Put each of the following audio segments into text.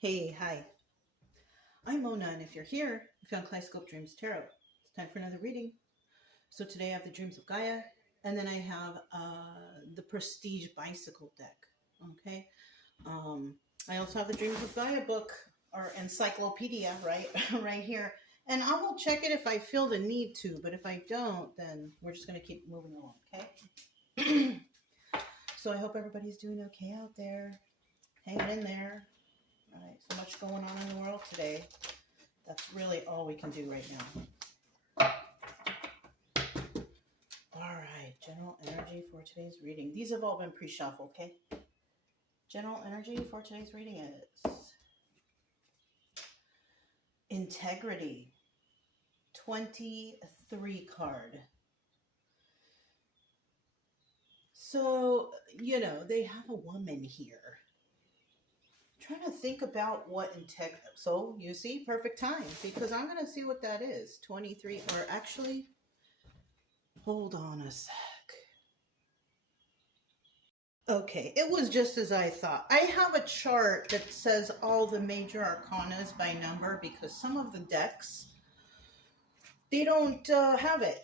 Hey, hi. I'm Mona, and if you're here, you found Kaleidoscope Dreams Tarot. It's time for another reading. So today I have the Dreams of Gaia, and then I have the Prestige Bicycle deck. Okay. I also have the Dreams of Gaia book or encyclopedia right here, and I will check it if I feel the need to. But if I don't, then we're just gonna keep moving along. Okay. So I hope everybody's doing okay out there, hanging in there. All right, so much going on in the world today. That's really all we can do right now. All right, general energy for today's reading. These have all been pre-shuffled, okay? General energy for today's reading is integrity, 23 card. So, they have a woman here. Trying to think about what integrity. So you see, perfect time, because I'm going to see what that is. 23, or actually, hold on a sec. Okay, it was just as I thought. I have a chart that says all the major arcanas by number because some of the decks, they don't have it,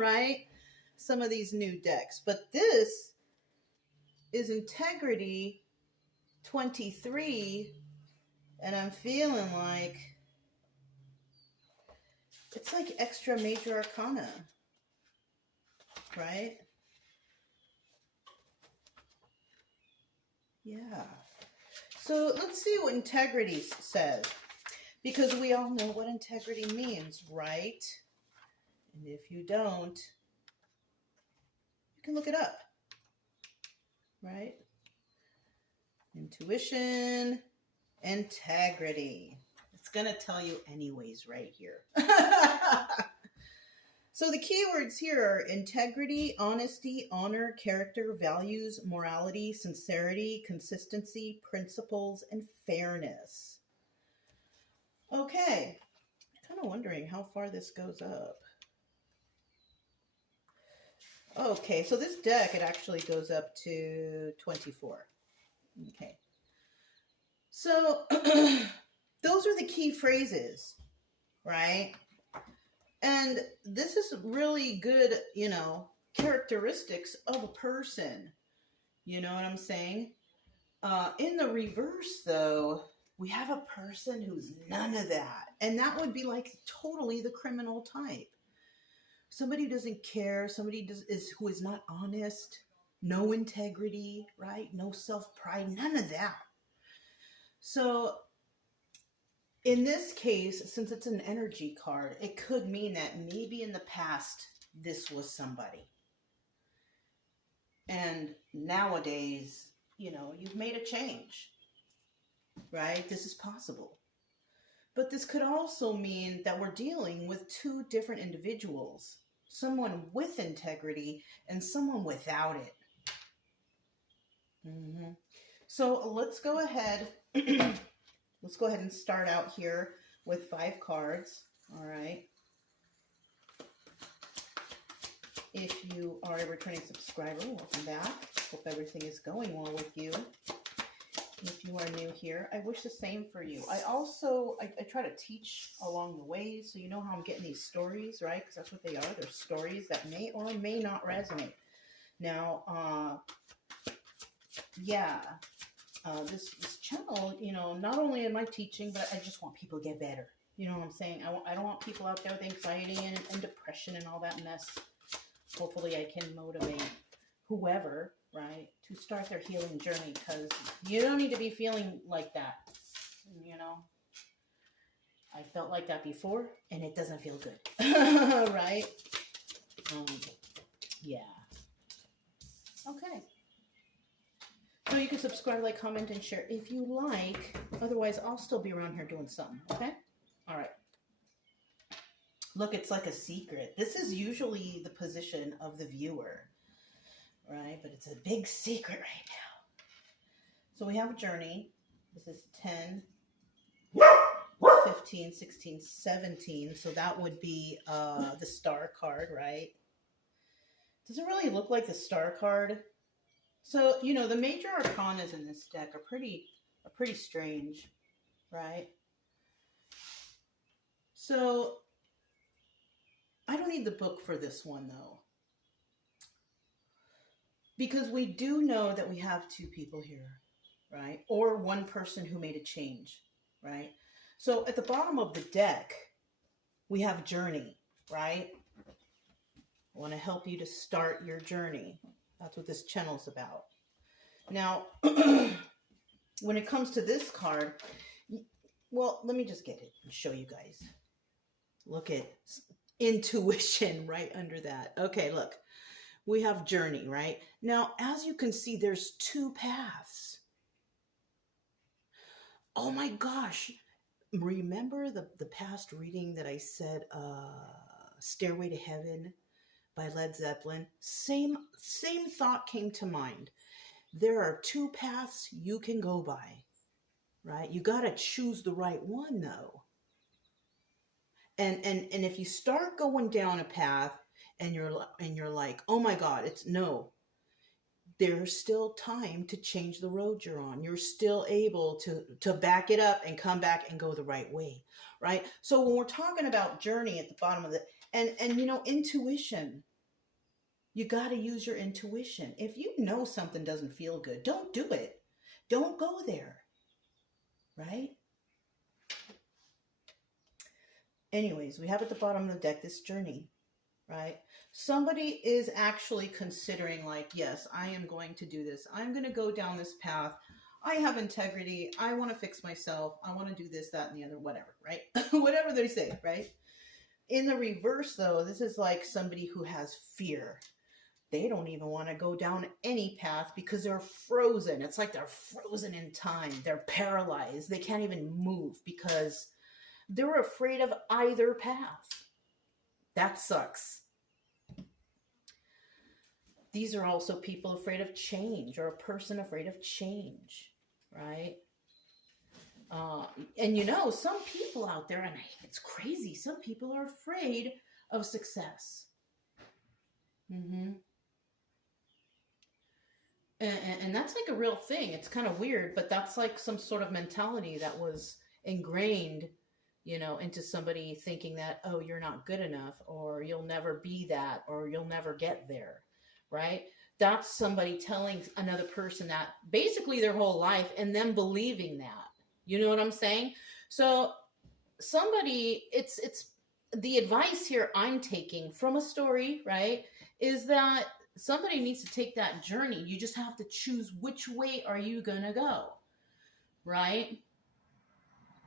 right? Some of these new decks. But this is integrity 23, and I'm feeling like it's like extra major arcana, right? Yeah. So let's see what integrity says, because we all know what integrity means, right? And if you don't, you can look it up, right? Intuition, integrity. It's going to tell you anyways right here. So the keywords here are integrity, honesty, honor, character, values, morality, sincerity, consistency, principles, and fairness. Okay. I'm kind of wondering how far this goes up. Okay, so this deck, it actually goes up to 24. Okay. So those are the key phrases, right? And this is really good, characteristics of a person. You know what I'm saying? In the reverse, though, we have a person who's none of that. And that would be like totally the criminal type. Somebody who doesn't care, who is not honest, no integrity, right? No self-pride, none of that. So in this case, since it's an energy card, it could mean that maybe in the past, this was somebody. And nowadays, you've made a change, right? This is possible. But this could also mean that we're dealing with two different individuals, someone with integrity and someone without it. Mm-hmm. So let's go ahead. Let's go ahead and start out here with 5 cards. All right. If you are a returning subscriber, welcome back. Hope everything is going well with you. If you are new here, I wish the same for you. I try to teach along the way, so you know how I'm getting these stories, right? Because that's what they are. They're stories that may or may not resonate. Now, this channel, not only am I teaching, but I just want people to get better. You know what I'm saying? I don't want people out there with anxiety and depression and all that mess. Hopefully I can motivate whoever, right, to start their healing journey, because you don't need to be feeling like that, I felt like that before, and it doesn't feel good, right? Yeah. Okay. So you can subscribe, like, comment, and share if you like. Otherwise, I'll still be around here doing something, okay? All right. Look, it's like a secret. This is usually the position of the viewer, right? But it's a big secret right now. So we have a journey. This is 10, 15, 16, 17. So that would be the star card, right? Does it really look like the star card? So, the major arcanas in this deck are pretty strange. right? So I don't need the book for this one though, because we do know that we have two people here, right? Or one person who made a change, right? So at the bottom of the deck, we have journey, right? I want to help you to start your journey. That's what this channel's about. Now, when it comes to this card, well, let me just get it and show you guys. Look at intuition right under that. Okay, look. We have journey, right? Now, as you can see, there's two paths. Oh my gosh. Remember the past reading that I said, Stairway to Heaven by Led Zeppelin? Same thought came to mind. There are two paths you can go by, right? You got to choose the right one though. And if you start going down a path and you're like, oh my God, it's no, there's still time to change the road you're on. You're still able to back it up and come back and go the right way, right? So when we're talking about journey at the bottom of the, and you know, intuition, you got to use your intuition. If you know something doesn't feel good, don't do it. Don't go there, right? Anyways, we have at the bottom of the deck this journey, right? Somebody is actually considering like, yes, I am going to do this. I'm going to go down this path. I have integrity. I want to fix myself. I want to do this, that, and the other, whatever, right? Whatever they say, right? In the reverse, though, this is like somebody who has fear. They don't even want to go down any path because they're frozen. It's like they're frozen in time. They're paralyzed. They can't even move because they're afraid of either path. That sucks. These are also people afraid of change, or a person afraid of change, right? And you know, some people out there, and it's crazy, some people are afraid of success. And that's like a real thing. It's kind of weird, but that's like some sort of mentality that was ingrained, you know, into somebody thinking that, oh, you're not good enough, or you'll never be that, or you'll never get there, right? That's somebody telling another person that basically their whole life and them believing that. You know what I'm saying? So somebody, it's the advice here I'm taking from a story, right, is that somebody needs to take that journey. You just have to choose which way are you going to go, right?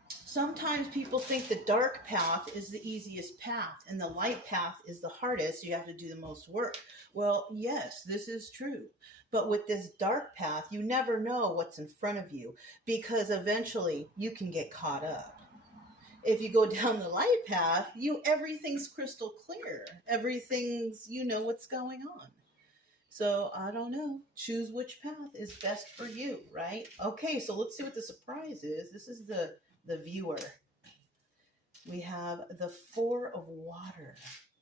Sometimes people think the dark path is the easiest path and the light path is the hardest. You have to do the most work. Well, yes, this is true. But with this dark path, you never know what's in front of you because eventually you can get caught up. If you go down the light path, everything's crystal clear. Everything's, you know what's going on. So I don't know. Choose which path is best for you, right? Okay, so let's see what the surprise is. This is the viewer. We have the Four of Water.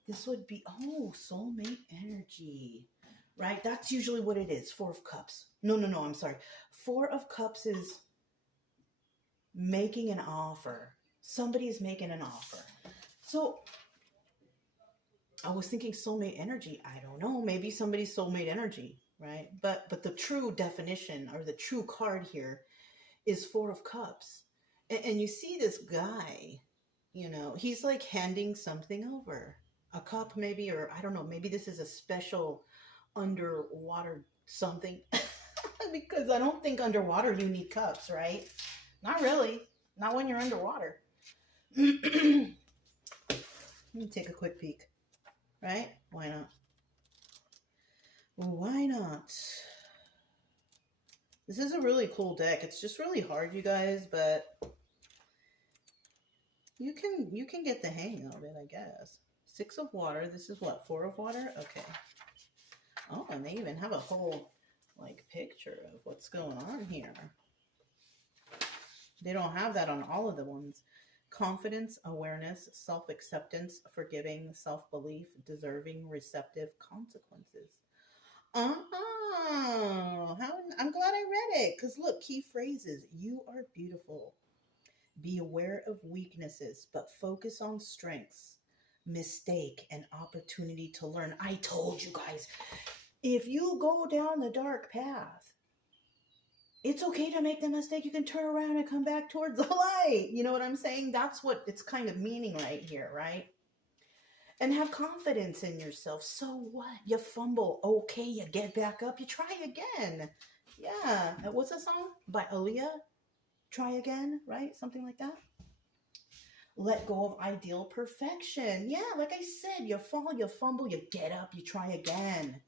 This would be, oh, soulmate energy, right? That's usually what it is. Four of Cups. No, I'm sorry. Four of Cups is making an offer. Somebody is making an offer. So I was thinking soulmate energy. I don't know. Maybe somebody's soulmate energy, right? But the true definition or the true card here is Four of Cups. And you see this guy, you know, he's like handing something over. A cup maybe, or I don't know, maybe this is a special underwater something. Because I don't think underwater you need cups, right? Not really. Not when you're underwater. Let me take a quick peek. Right? Why not? Why not? This is a really cool deck. It's just really hard, you guys, but you can get the hang of it, I guess. Six of Water. This is what? Four of Water? Okay. Oh, and they even have a whole like picture of what's going on here. They don't have that on all of the ones. Confidence, awareness, self-acceptance, forgiving, self-belief, deserving, receptive, consequences. Oh, I'm glad I read it. Because look, key phrases. You are beautiful. Be aware of weaknesses, but focus on strengths, mistake, and opportunity to learn. I told you guys, if you go down the dark path, it's okay to make the mistake. You can turn around and come back towards the light. You know what I'm saying? That's what it's kind of meaning right here, right? And have confidence in yourself. So what? You fumble. Okay, you get back up. You try again. Yeah. What's that song? By Aaliyah? Try again, right? Something like that. Let go of ideal perfection. Yeah, like I said, you fall, you fumble, you get up, you try again.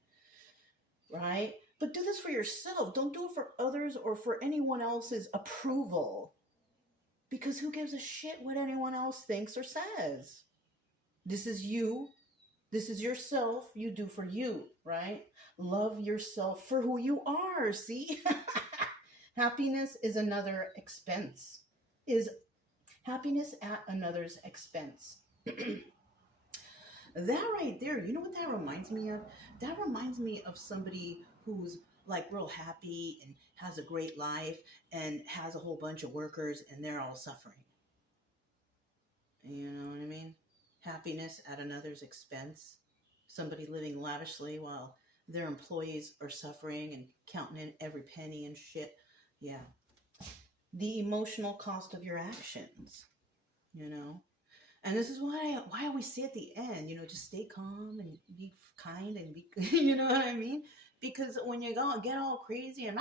Right? But do this for yourself. Don't do it for others or for anyone else's approval. Because who gives a shit what anyone else thinks or says? This is you. This is yourself. You do for you, right? Love yourself for who you are, see? Happiness is another expense. Is happiness at another's expense. That right there, you know what that reminds me of? That reminds me of somebody who's like real happy and has a great life and has a whole bunch of workers and they're all suffering. You know what I mean? Happiness at another's expense. Somebody living lavishly while their employees are suffering and counting in every penny and shit. Yeah. The emotional cost of your actions, you know? And this is why I always say at the end, you know, just stay calm and be kind and be, you know what I mean? Because when you go get all crazy and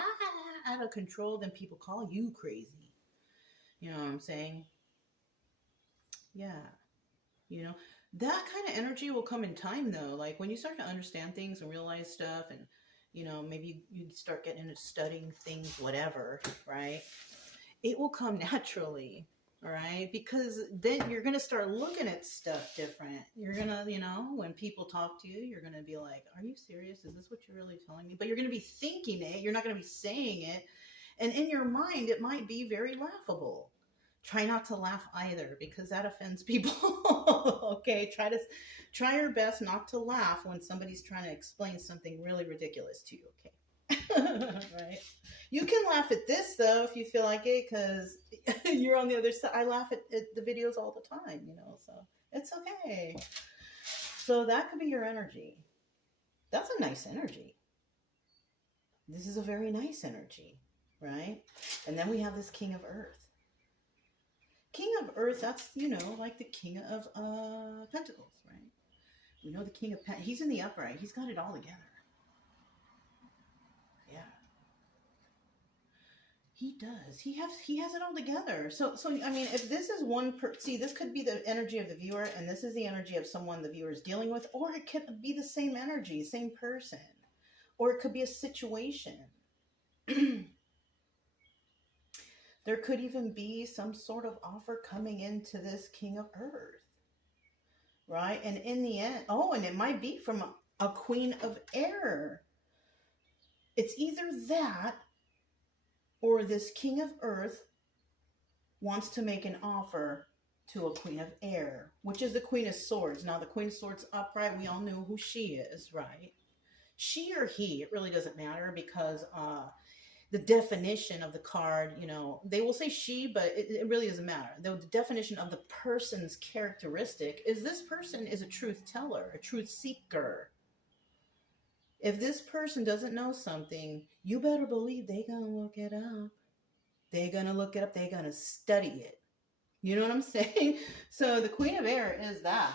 out of control, then people call you crazy. You know what I'm saying? Yeah. You know, that kind of energy will come in time though. Like when you start to understand things and realize stuff and, you know, maybe you start getting into studying things, whatever, right? It will come naturally. All right. Because then you're going to start looking at stuff different. You're going to, you know, when people talk to you, you're going to be like, are you serious? Is this what you're really telling me? But you're going to be thinking it. You're not going to be saying it. And in your mind, it might be very laughable. Try not to laugh either because that offends people. Okay. Try your best not to laugh when somebody's trying to explain something really ridiculous to you. Okay. Right. You can laugh at this though if you feel like it because you're on the other side. I laugh at the videos all the time, you know, so it's okay. So that could be your energy. That's a nice energy. This is a very nice energy, right? And then we have this King of Earth. King of Earth, that's, you know, like the King of Pentacles, right? We know the King of Pentacles. He's in the upright. He's got it all together. Yeah. He does. He has it all together. So I mean, if this is see, this could be the energy of the viewer, and this is the energy of someone the viewer is dealing with, or it could be the same energy, same person, or it could be a situation. There could even be some sort of offer coming into this King of Earth, right? And in the end, and it might be from a Queen of Air. It's either that or this King of Earth wants to make an offer to a Queen of Air, which is the Queen of Swords. Now, the Queen of Swords upright, we all know who she is, right? She or he, it really doesn't matter because the definition of the card, you know, they will say she, but it really doesn't matter. The definition of the person's characteristic is this person is a truth teller, a truth seeker. If this person doesn't know something, you better believe they're going to look it up. They're going to look it up. They're going to study it. You know what I'm saying? So the Queen of Air is that.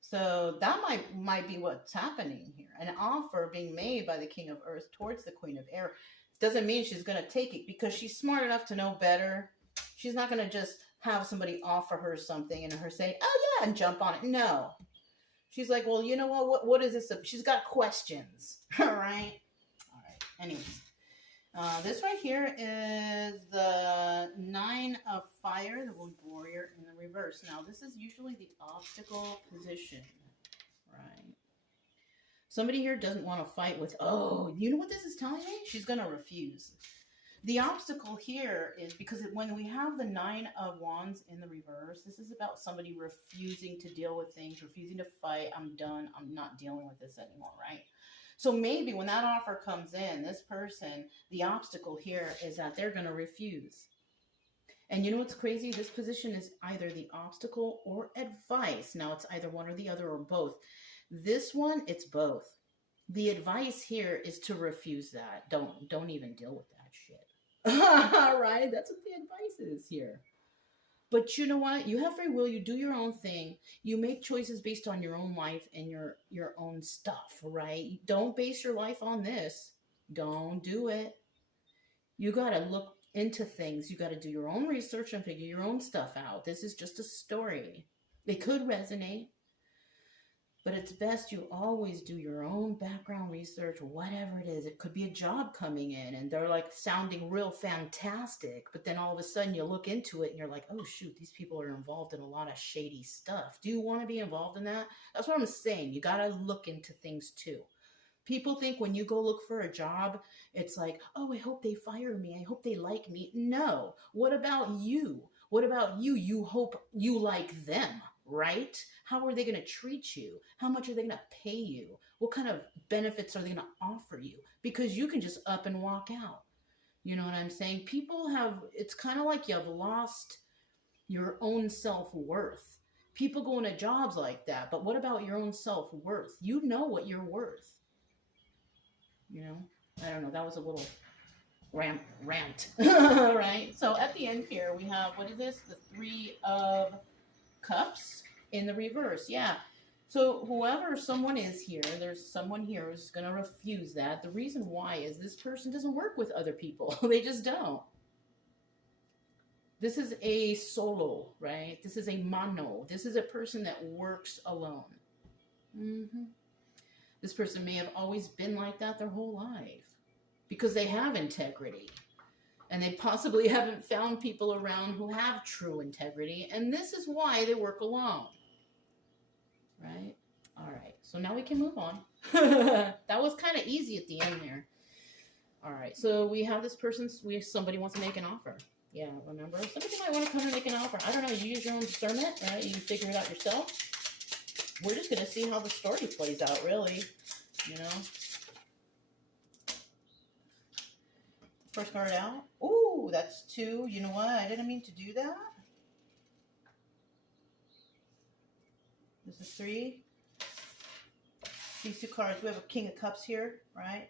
So that might be what's happening here. An offer being made by the King of Earth towards the Queen of Air doesn't mean she's going to take it because she's smart enough to know better. She's not going to just have somebody offer her something and her say, oh yeah, and jump on it. No. She's like, well, you know what is this? She's got questions. All right. All right. Anyways, this right here is the 9 of Fire, the Wound Warrior in the reverse. Now, this is usually the obstacle position, right? Somebody here doesn't want to fight with, you know what this is telling me? She's going to refuse. The obstacle here is because when we have the 9 of Wands in the reverse, this is about somebody refusing to deal with things, refusing to fight. I'm done. I'm not dealing with this anymore, right? So maybe when that offer comes in, this person, the obstacle here is that they're going to refuse. And you know what's crazy? This position is either the obstacle or advice. Now it's either one or the other or both. This one, it's both. The advice here is to refuse that. Don't even deal with that shit. All right, that's what the advice is here. But you know what? You have free will. You do your own thing. You make choices based on your own life and your own stuff, right? Don't base your life on this. Don't do it. You got to look into things. You got to do your own research and figure your own stuff out. This is just a story. It could resonate, but it's best you always do your own background research, whatever it is. It could be a job coming in and they're like sounding real fantastic, but then all of a sudden you look into it and you're like, oh shoot, these people are involved in a lot of shady stuff. Do you want to be involved in that? That's what I'm saying. You got to look into things too. People think when you go look for a job, it's like, oh, I hope they fire me. I hope they like me. No. What about you? What about you? You hope you like them, right? How are they going to treat you? How much are they going to pay you? What kind of benefits are they going to offer you? Because you can just up and walk out. You know what I'm saying? People have, it's kind of like you've lost your own self-worth. People go into jobs like that, but what about your own self-worth? You know what you're worth. You know, I don't know. That was a little rant, right? So at the end here, we have, what is this? The 3 of Cups in the reverse. Yeah. So whoever someone is here, there's someone here who's going to refuse that. The reason why is this person doesn't work with other people. They just don't. This is a solo, right? This is a mono. This is a person that works alone. Mm-hmm. This person may have always been like that their whole life because they have integrity and they possibly haven't found people around who have true integrity. And this is why they work alone, right? All right. So now we can move on. That was kind of easy at the end there. All right. So we have this person, somebody wants to make an offer. Yeah, remember? Somebody might want to come and make an offer. I don't know. You use your own discernment, right? You can figure it out yourself. We're just going to see how the story plays out, really, you know. First card out. Ooh, that's 2. You know what? I didn't mean to do that. This is 3. These 2 cards, we have a King of Cups here, right?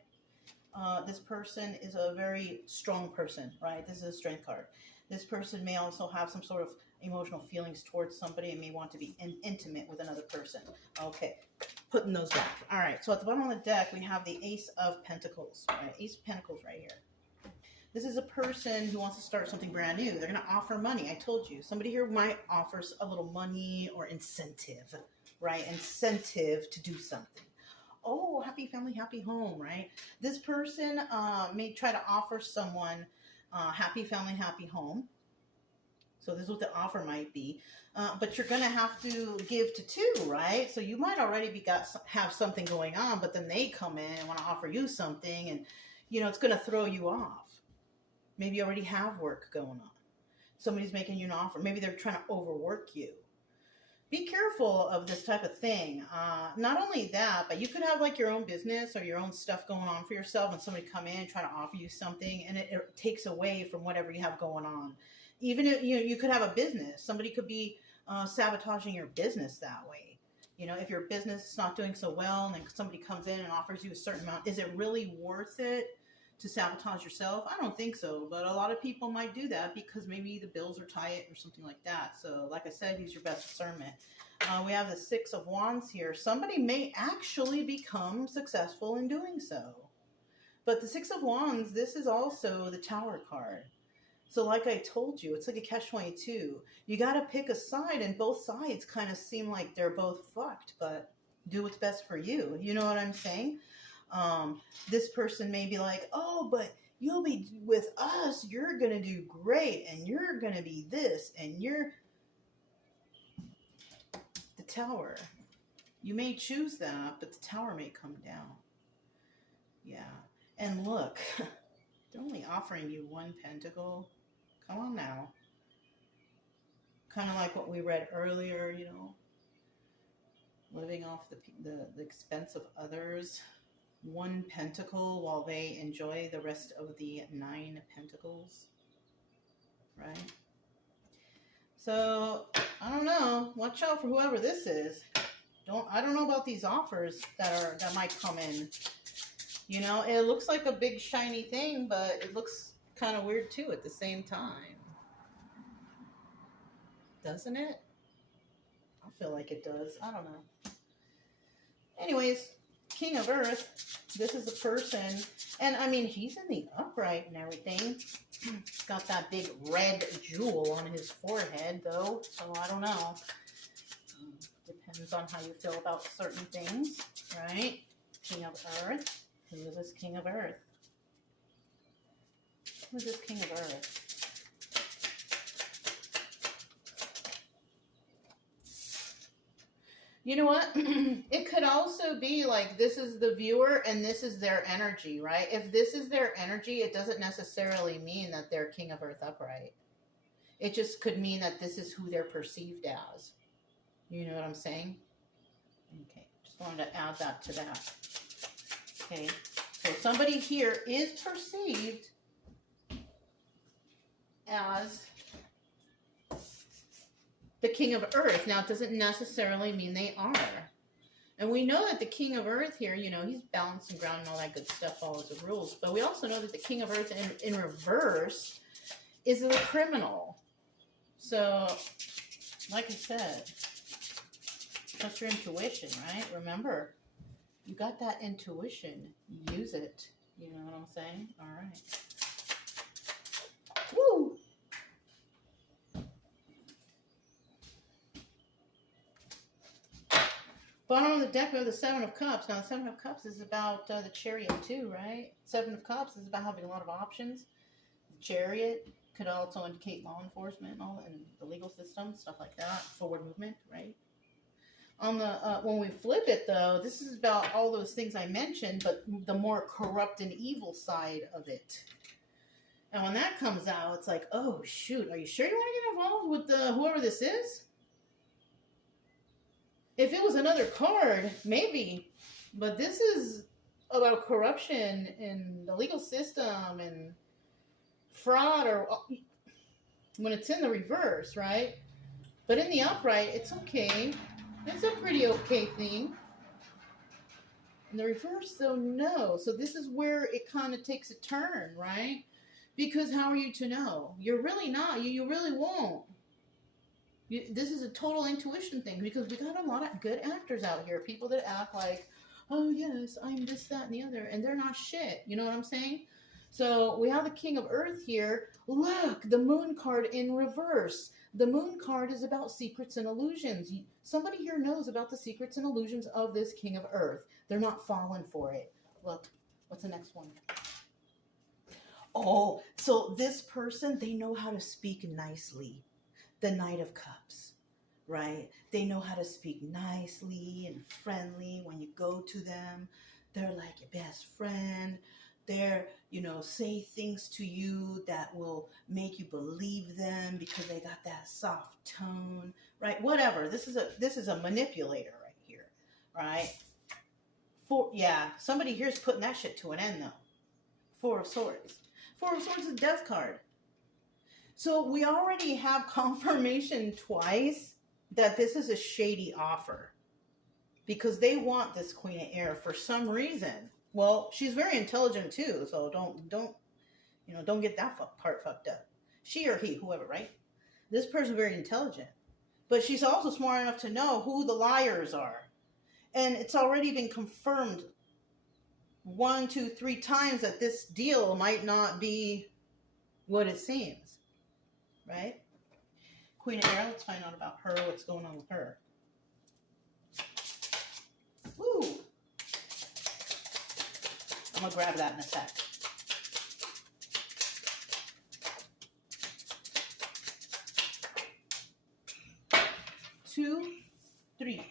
This person is a very strong person, right? This is a strength card. This person may also have some sort of emotional feelings towards somebody and may want to be intimate with another person. Okay, putting those back. All right, so at the bottom of the deck, we have the Ace of Pentacles, right? Ace of Pentacles right here. This is a person who wants to start something brand new. They're going to offer money. I told you. Somebody here might offer a little money or incentive, right? Incentive to do something. Oh, happy family, happy home, right? This person may try to offer someone happy family, happy home. So this is what the offer might be. But you're going to have to give to 2, right? So you might already have something going on, but then they come in and want to offer you something. And, you know, it's going to throw you off. Maybe you already have work going on. Somebody's making you an offer. Maybe they're trying to overwork you. Be careful of this type of thing. Not only that, but you could have like your own business or your own stuff going on for yourself and somebody come in and try to offer you something and it takes away from whatever you have going on. Even if you could have a business, somebody could be sabotaging your business that way. You know, if your business is not doing so well and then somebody comes in and offers you a certain amount, is it really worth it to sabotage yourself? I don't think so, but a lot of people might do that because maybe the bills are tight or something like that. So like I said, use your best discernment. We have the 6 of Wands here. Somebody may actually become successful in doing so. But the 6 of Wands, this is also the Tower card. So like I told you, it's like a catch-22. You got to pick a side, and both sides kind of seem like they're both fucked, but do what's best for you. You know what I'm saying? This person may be like, oh, but you'll be with us. You're going to do great, and you're going to be this, and you're the Tower. You may choose that, but the Tower may come down. Yeah. And look, they're only offering you 1 pentacle. Come on now. Kind of like what we read earlier, you know, living off the expense of others. 1 pentacle while they enjoy the rest of the 9 pentacles, right? So I don't know. Watch out for whoever this is. I don't know about these offers that might come in. You know, it looks like a big shiny thing, but it looks kind of weird too at the same time. Doesn't it? I feel like it does. I don't know. Anyways, King of Earth, this is a person, and I mean, he's in the upright and everything. He's got that big red jewel on his forehead, though, so I don't know. Depends on how you feel about certain things, right? King of Earth. Who is this King of Earth? Who is this King of Earth? You know what? It could also be like this is the viewer and this is their energy, right? If this is their energy, it doesn't necessarily mean that they're King of Earth upright. It just could mean that this is who they're perceived as. You know what I'm saying? Okay, just wanted to add that to that. Okay, so somebody here is perceived as the King of Earth. Now, it doesn't necessarily mean they are. And we know that the King of Earth here, you know, he's balancing ground and all that good stuff, follows the rules. But we also know that the King of Earth in reverse is the criminal. So, like I said, trust your intuition, right? Remember, you got that intuition. Use it. You know what I'm saying? All right. Woo! Bottom of the deck, we have the Seven of Cups. Now, the Seven of Cups is about the Chariot, too, right? Seven of Cups is about having a lot of options. The Chariot could also indicate law enforcement and all, and the legal system, stuff like that. Forward movement, right? On the when we flip it, though, this is about all those things I mentioned, but the more corrupt and evil side of it. And when that comes out, it's like, oh, shoot, are you sure you want to get involved with whoever this is? If it was another card, maybe. But this is about corruption in the legal system and fraud, or when it's in the reverse, right? But in the upright, it's okay. It's a pretty okay thing. In the reverse, though, no. So this is where it kind of takes a turn, right? Because how are you to know? You're really not. You really won't. This is a total intuition thing, because we got a lot of good actors out here. People that act like, oh, yes, I'm this, that, and the other. And they're not shit. You know what I'm saying? So we have the King of Earth here. Look, the Moon card in reverse. The Moon card is about secrets and illusions. Somebody here knows about the secrets and illusions of this King of Earth. They're not falling for it. Look, what's the next one? Oh, so this person, they know how to speak nicely. The Knight of Cups, right? They know how to speak nicely and friendly when you go to them. They're like your best friend. They're, you know, say things to you that will make you believe them because they got that soft tone, right? Whatever. This is a manipulator right here, right? Somebody here's putting that shit to an end, though. Four of Swords. Four of Swords is a death card. So we already have confirmation twice that this is a shady offer, because they want this Queen of Air for some reason. Well, she's very intelligent too, so don't get that part fucked up. She or he, whoever, right? This person's very intelligent, but she's also smart enough to know who the liars are, and it's already been confirmed 1, 2, 3 times that this deal might not be what it seems. Right? Queen of Air, let's find out about her, what's going on with her. Woo! I'm going to grab that in a sec. Two, three.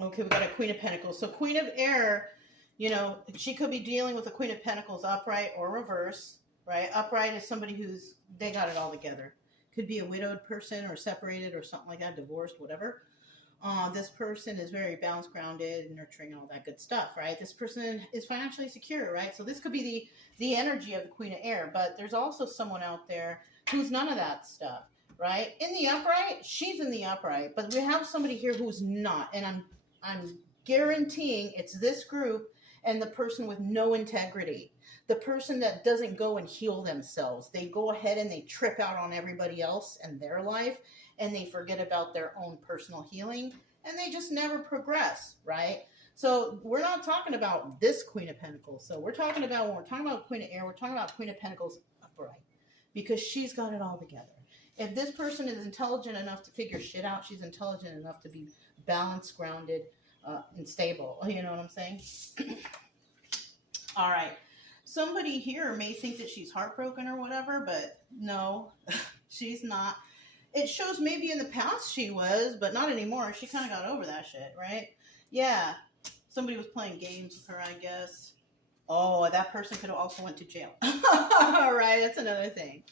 Okay, we got a Queen of Pentacles. So Queen of Air, you know, she could be dealing with a Queen of Pentacles upright or reverse, right? Upright is somebody they got it all together. Could be a widowed person or separated or something like that, divorced, whatever. This person is very balanced, grounded, nurturing, all that good stuff, right? This person is financially secure, right? So this could be the energy of the Queen of Air, but there's also someone out there who's none of that stuff, right? In the upright, she's in the upright, but we have somebody here who's not, and I'm guaranteeing it's this group and the person with no integrity. The person that doesn't go and heal themselves. They go ahead and they trip out on everybody else and their life, and they forget about their own personal healing, and they just never progress, right? So we're not talking about this Queen of Pentacles. So we're talking about, when we're talking about Queen of Air, we're talking about Queen of Pentacles upright, because she's got it all together. If this person is intelligent enough to figure shit out, she's intelligent enough to be balanced, grounded, and stable. You know what I'm saying? All right. Somebody here may think that she's heartbroken or whatever, but no, she's not. It shows maybe in the past she was, but not anymore. She kind of got over that shit, right? Yeah. Somebody was playing games with her, I guess. Oh, that person could have also went to jail. All right, that's another thing.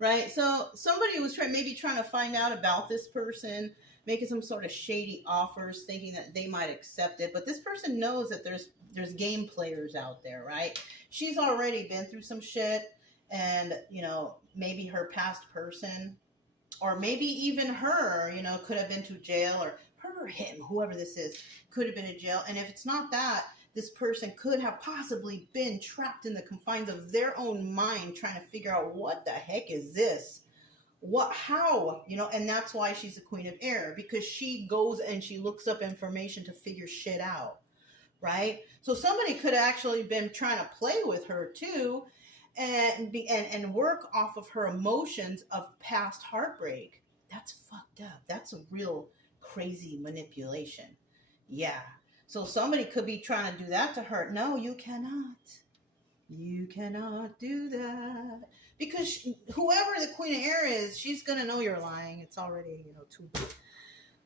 Right? So somebody was maybe trying to find out about this person, making some sort of shady offers, thinking that they might accept it. But this person knows that there's game players out there, right? She's already been through some shit, and, you know, maybe her past person, or maybe even her, you know, could have been to jail, or her or him, whoever this is, could have been in jail. And if it's not that, this person could have possibly been trapped in the confines of their own mind, trying to figure out what the heck is this? How, you know, and that's why she's the Queen of Air, because she goes and she looks up information to figure shit out, right? So somebody could have actually been trying to play with her too, and work off of her emotions of past heartbreak. That's fucked up. That's a real crazy manipulation. Yeah. So somebody could be trying to do that to her. No, you cannot. You cannot do that. Because whoever the Queen of Air is, she's going to know you're lying. It's already, you know, too.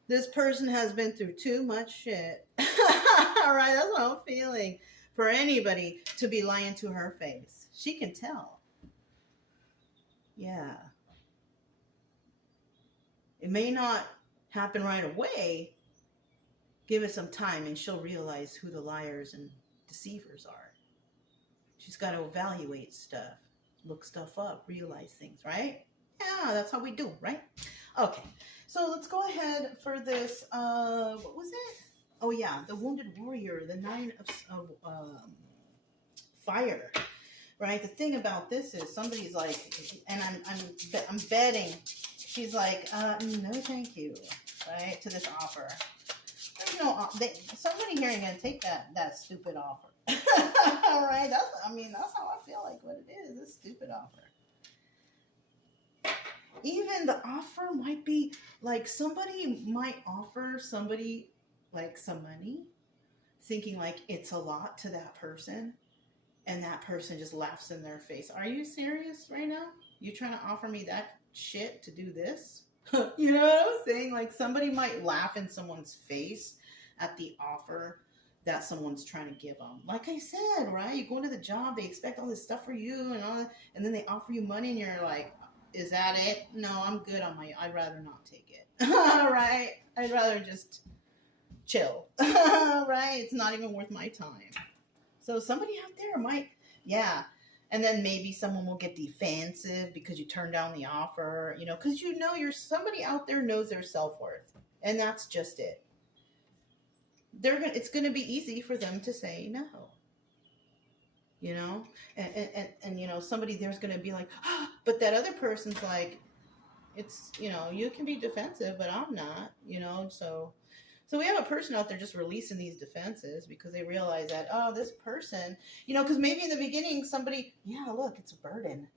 This person has been through too much shit. All right, that's what I'm feeling. For anybody to be lying to her face. She can tell. Yeah. It may not happen right away. Give it some time and she'll realize who the liars and deceivers are. She's got to evaluate stuff, look stuff up, realize things, right? Yeah, that's how we do, right? Okay, so let's go ahead for this. What was it? Oh yeah, the Wounded Warrior, the 9 of fire, right? The thing about this is somebody's like, and I'm betting she's like, no, thank you, right? To this offer. There's no, somebody here ain't gonna take that stupid offer. All right, that's how I feel like what it is. This stupid offer. Even the offer might be like, somebody might offer somebody like some money, thinking like it's a lot to that person, and that person just laughs in their face. Are you serious right now? You trying to offer me that shit to do this? You know what I'm saying? Like, somebody might laugh in someone's face at the offer that someone's trying to give them. Like I said, right? You go into the job, they expect all this stuff for you and all that, and then they offer you money and you're like, is that it? No, I'm good on I'd rather not take it. All right? I'd rather just chill. Right? It's not even worth my time. So somebody out there might, yeah. And then maybe someone will get defensive because you turned down the offer, you know, because you know somebody out there knows their self-worth. And that's just it. It's going to be easy for them to say no. You know? And you know, somebody there's going to be like, oh, but that other person's like, it's, you know, you can be defensive, but I'm not, you know, so we have a person out there just releasing these defenses because they realize that, oh, this person, you know, because maybe in the beginning somebody, yeah, look, it's a burden.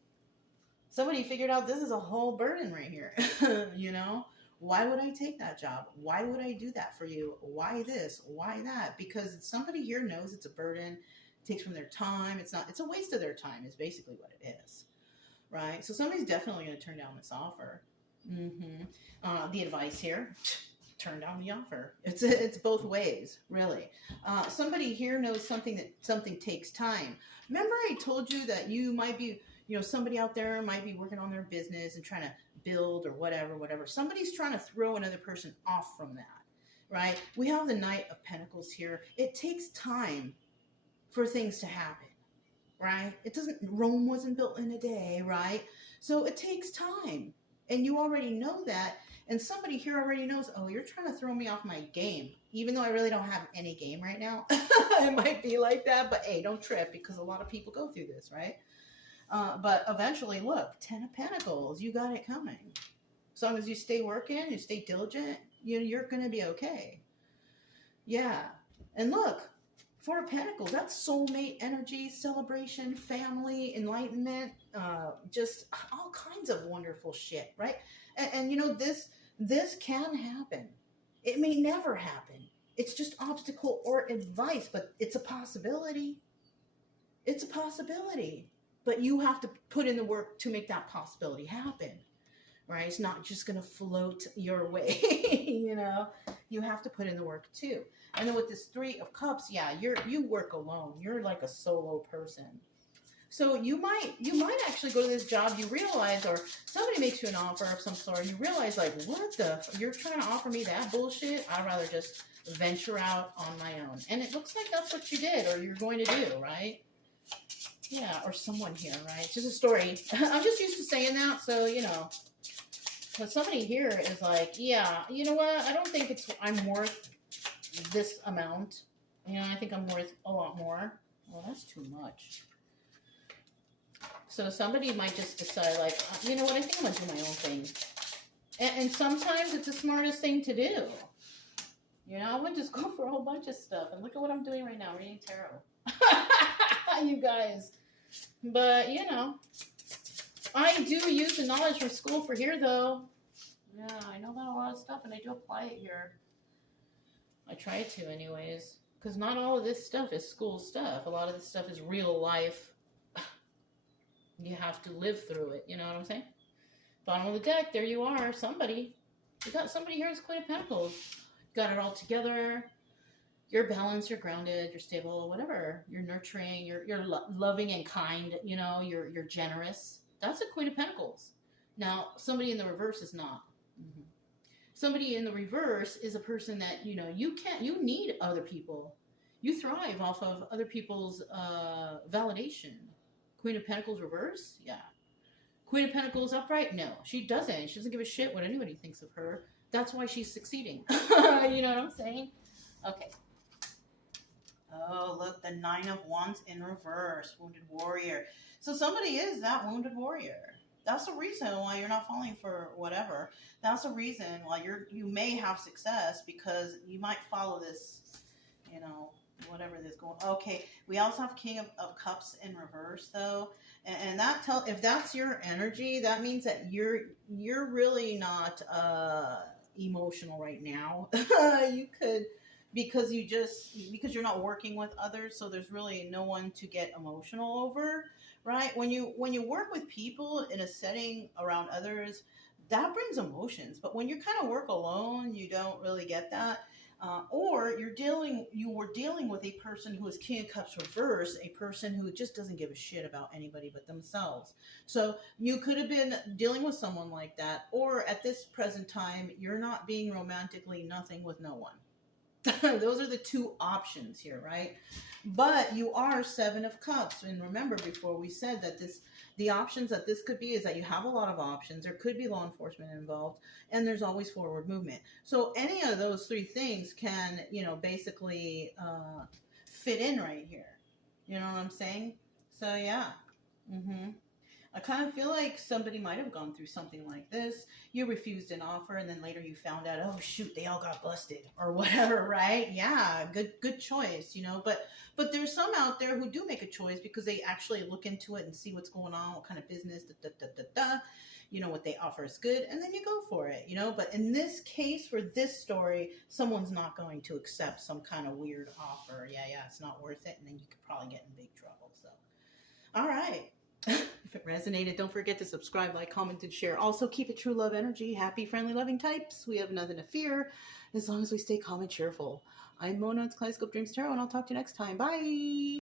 Somebody figured out this is a whole burden right here. You know, why would I take that job? Why would I do that for you? Why this? Why that? Because somebody here knows it's a burden. It takes from their time. It's a waste of their time is basically what it is. Right? So somebody's definitely going to turn down this offer. The advice here, turn down the offer. It's both ways, really. Somebody here knows something takes time. Remember I told you that you might be, you know, somebody out there might be working on their business and trying to build or whatever. Somebody's trying to throw another person off from that. right? We have the Knight of Pentacles here. It takes time for things to happen, right? Rome wasn't built in a day, right? So it takes time. And you already know that. And somebody here already knows, oh, you're trying to throw me off my game. Even though I really don't have any game right now. It might be like that, but hey, don't trip, because a lot of people go through this, right? But eventually, look, 10 of Pentacles, you got it coming. As long as you stay working, you stay diligent, you're going to be okay. Yeah. And look, 4 of Pentacles, that's soulmate energy, celebration, family, enlightenment, just all kinds of wonderful shit, right? And you know, this can happen. It may never happen. It's just obstacle or advice, but it's a possibility. It's a possibility. But you have to put in the work to make that possibility happen, right? It's not just going to float your way, you know? You have to put in the work too. And then with this 3 of Cups, yeah, you work alone. You're like a solo person. So you might actually go to this job, you realize, or somebody makes you an offer of some sort, and you realize, like, what the, you're trying to offer me that bullshit? I'd rather just venture out on my own. And it looks like that's what you did, or you're going to do, right? Yeah, or someone here, right? It's just a story. I'm just used to saying that, so, you know. But somebody here is like, yeah, you know what? I don't think I'm worth this amount. You know, I think I'm worth a lot more. Well, that's too much. So somebody might just decide, like, you know what, I think I'm going to do my own thing. And sometimes it's the smartest thing to do. You know, I would just go for a whole bunch of stuff. And look at what I'm doing right now, reading tarot. You guys. But, you know, I do use the knowledge from school for here, though. Yeah, I know about a lot of stuff, and I do apply it here. I try to, anyways. Because not all of this stuff is school stuff. A lot of this stuff is real life. You have to live through it. You know what I'm saying? Bottom of the deck, there you are. Somebody. You got somebody here who's Queen of Pentacles. You got it all together. You're balanced, you're grounded, you're stable, whatever. You're nurturing, you're loving and kind. You know, you're generous. That's a Queen of Pentacles. Now, somebody in the reverse is not. Mm-hmm. Somebody in the reverse is a person that, you know, you need other people. You thrive off of other people's validation. Queen of Pentacles reverse? Yeah. Queen of Pentacles upright? No, she doesn't. She doesn't give a shit what anybody thinks of her. That's why she's succeeding. You know what I'm saying? Okay. Oh, look, the 9 of Wands in reverse. Wounded warrior. So somebody is that wounded warrior. That's the reason why you're not falling for whatever. That's the reason why you may have success, because you might follow this, you know, whatever this going. Okay, we also have King of Cups in reverse, though, and if that's your energy, that means that you're really not emotional right now. You could, because you're not working with others, so there's really no one to get emotional over, right? When you work with people in a setting around others, that brings emotions. But when you kind of work alone, you don't really get that. Or you were dealing with a person who is King of Cups reverse, a person who just doesn't give a shit about anybody but themselves. So you could have been dealing with someone like that, or at this present time, you're not being romantically nothing with no one. Those are the 2 options here, right? But you are 7 of Cups. And remember, before we said that the options that this could be is that you have a lot of options. There could be law enforcement involved, and there's always forward movement. So any of those 3 things can, you know, basically fit in right here. You know what I'm saying? So yeah. Mm-hmm. I kind of feel like somebody might have gone through something like this. You refused an offer, and then later you found out, oh shoot, they all got busted or whatever, right? Yeah, good choice, you know. But there's some out there who do make a choice because they actually look into it and see what's going on, what kind of business, you know, what they offer is good, and then you go for it, you know. But in this case, for this story, someone's not going to accept some kind of weird offer. Yeah, it's not worth it, and then you could probably get in big trouble. So, all right. If it resonated, don't forget to subscribe, like, comment, and share. Also, keep it true love energy. Happy, friendly, loving types. We have nothing to fear as long as we stay calm and cheerful. I'm Mona. It's Kaleidoscope Dreams Tarot, and I'll talk to you next time. Bye!